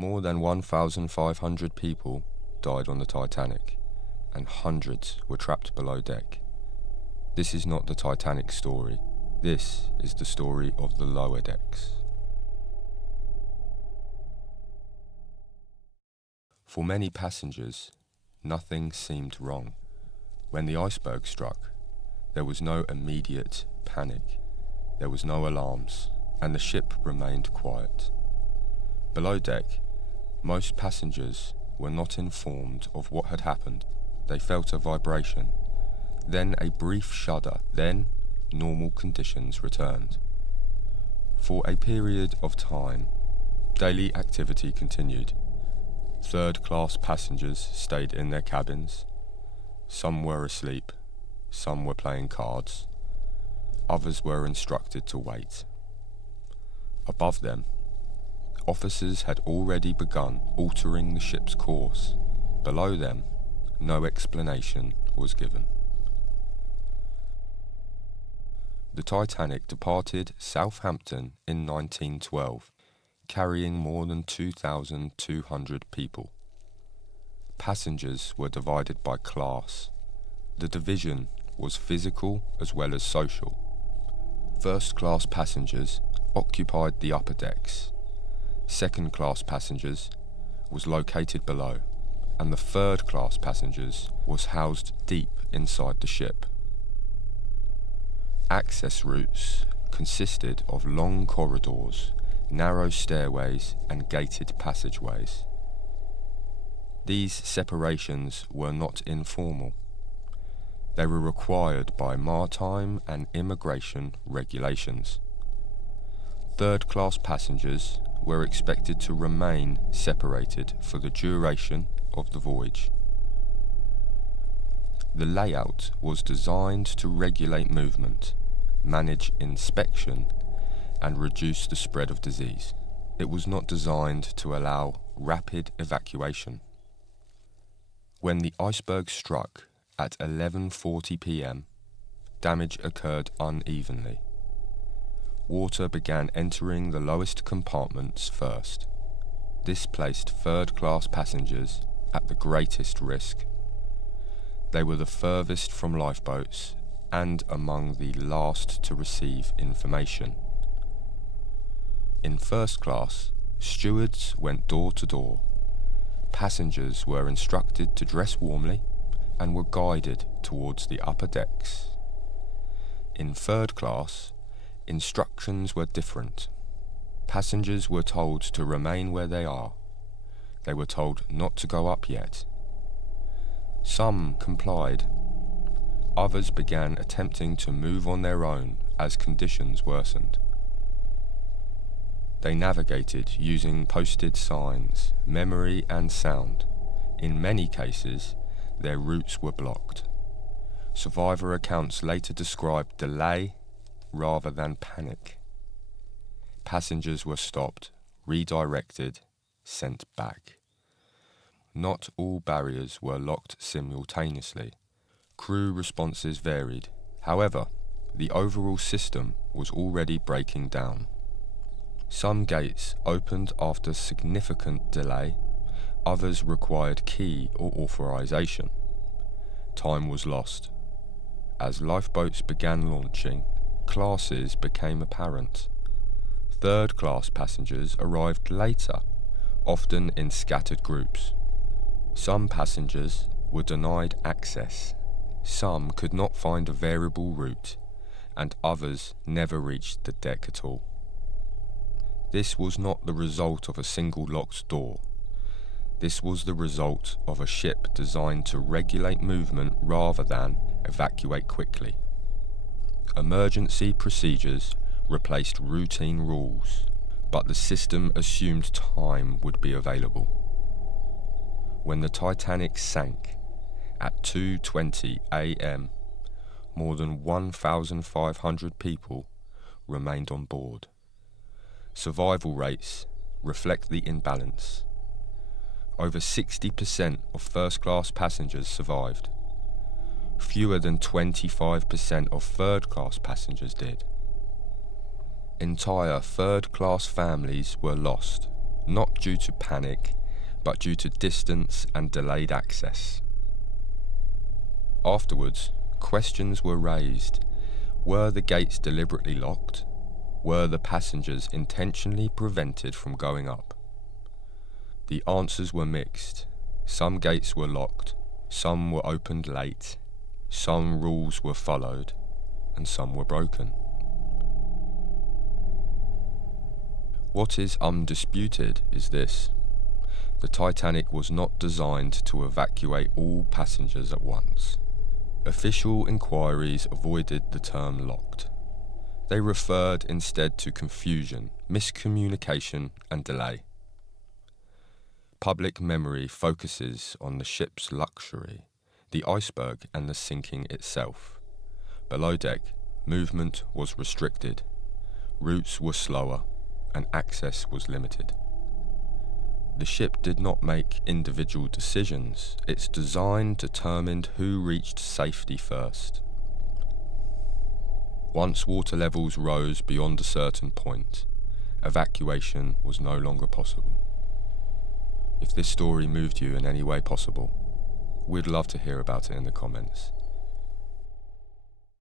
More than 1,500 people died on the Titanic, and hundreds were trapped below deck. This is not the Titanic story. This is the story of the lower decks. For many passengers, nothing seemed wrong. When the iceberg struck, there was no immediate panic. There was no alarms, and the ship remained quiet. Below deck, most passengers were not informed of what had happened. They felt a vibration, then a brief shudder, then normal conditions returned. For a period of time, daily activity continued. Third-class passengers stayed in their cabins. Some were asleep, some were playing cards, others were instructed to wait. Above them, officers had already begun altering the ship's course. Below them, no explanation was given. The Titanic departed Southampton in 1912, carrying more than 2,200 people. Passengers were divided by class. The division was physical as well as social. First-class passengers occupied the upper decks. Second-class passengers was located below, and the third-class passengers was housed deep inside the ship. Access routes consisted of long corridors, narrow stairways, and gated passageways. These separations were not informal. They were required by maritime and immigration regulations. Third-class passengers were expected to remain separated for the duration of the voyage. The layout was designed to regulate movement, manage inspection, and reduce the spread of disease. It was not designed to allow rapid evacuation. When the iceberg struck at 11:40 p.m., damage occurred unevenly. Water began entering the lowest compartments first. This placed third-class passengers at the greatest risk. They were the furthest from lifeboats and among the last to receive information. In first class, stewards went door to door. Passengers were instructed to dress warmly and were guided towards the upper decks. In third class, instructions were different. Passengers were told to remain where they are. They were told not to go up yet. Some complied. Others began attempting to move on their own as conditions worsened. They navigated using posted signs, memory and sound. In many cases, their routes were blocked. Survivor accounts later described delay rather than panic. Passengers were stopped, redirected, sent back. Not all barriers were locked simultaneously. Crew responses varied. However, the overall system was already breaking down. Some gates opened after significant delay, others required key or authorization. Time was lost. As lifeboats began launching, classes became apparent. Third-class passengers arrived later, often in scattered groups. Some passengers were denied access. Some could not find a variable route, and others never reached the deck at all. This was not the result of a single locked door. This was the result of a ship designed to regulate movement rather than evacuate quickly. Emergency procedures replaced routine rules, but the system assumed time would be available. When the Titanic sank at 2:20 a.m., more than 1,500 people remained on board. Survival rates reflect the imbalance. Over 60% of first-class passengers survived. Fewer than 25% of third-class passengers did. Entire third-class families were lost, not due to panic, but due to distance and delayed access. Afterwards, questions were raised. Were the gates deliberately locked? Were the passengers intentionally prevented from going up? The answers were mixed. Some gates were locked, some were opened late, some rules were followed, and some were broken. What is undisputed is this: the Titanic was not designed to evacuate all passengers at once. Official inquiries avoided the term locked. They referred instead to confusion, miscommunication, and delay. Public memory focuses on the ship's luxury, the iceberg, and the sinking itself. Below deck, movement was restricted, routes were slower, and access was limited. The ship did not make individual decisions. Its design determined who reached safety first. Once water levels rose beyond a certain point, evacuation was no longer possible. If this story moved you in any way possible, we'd love to hear about it in the comments.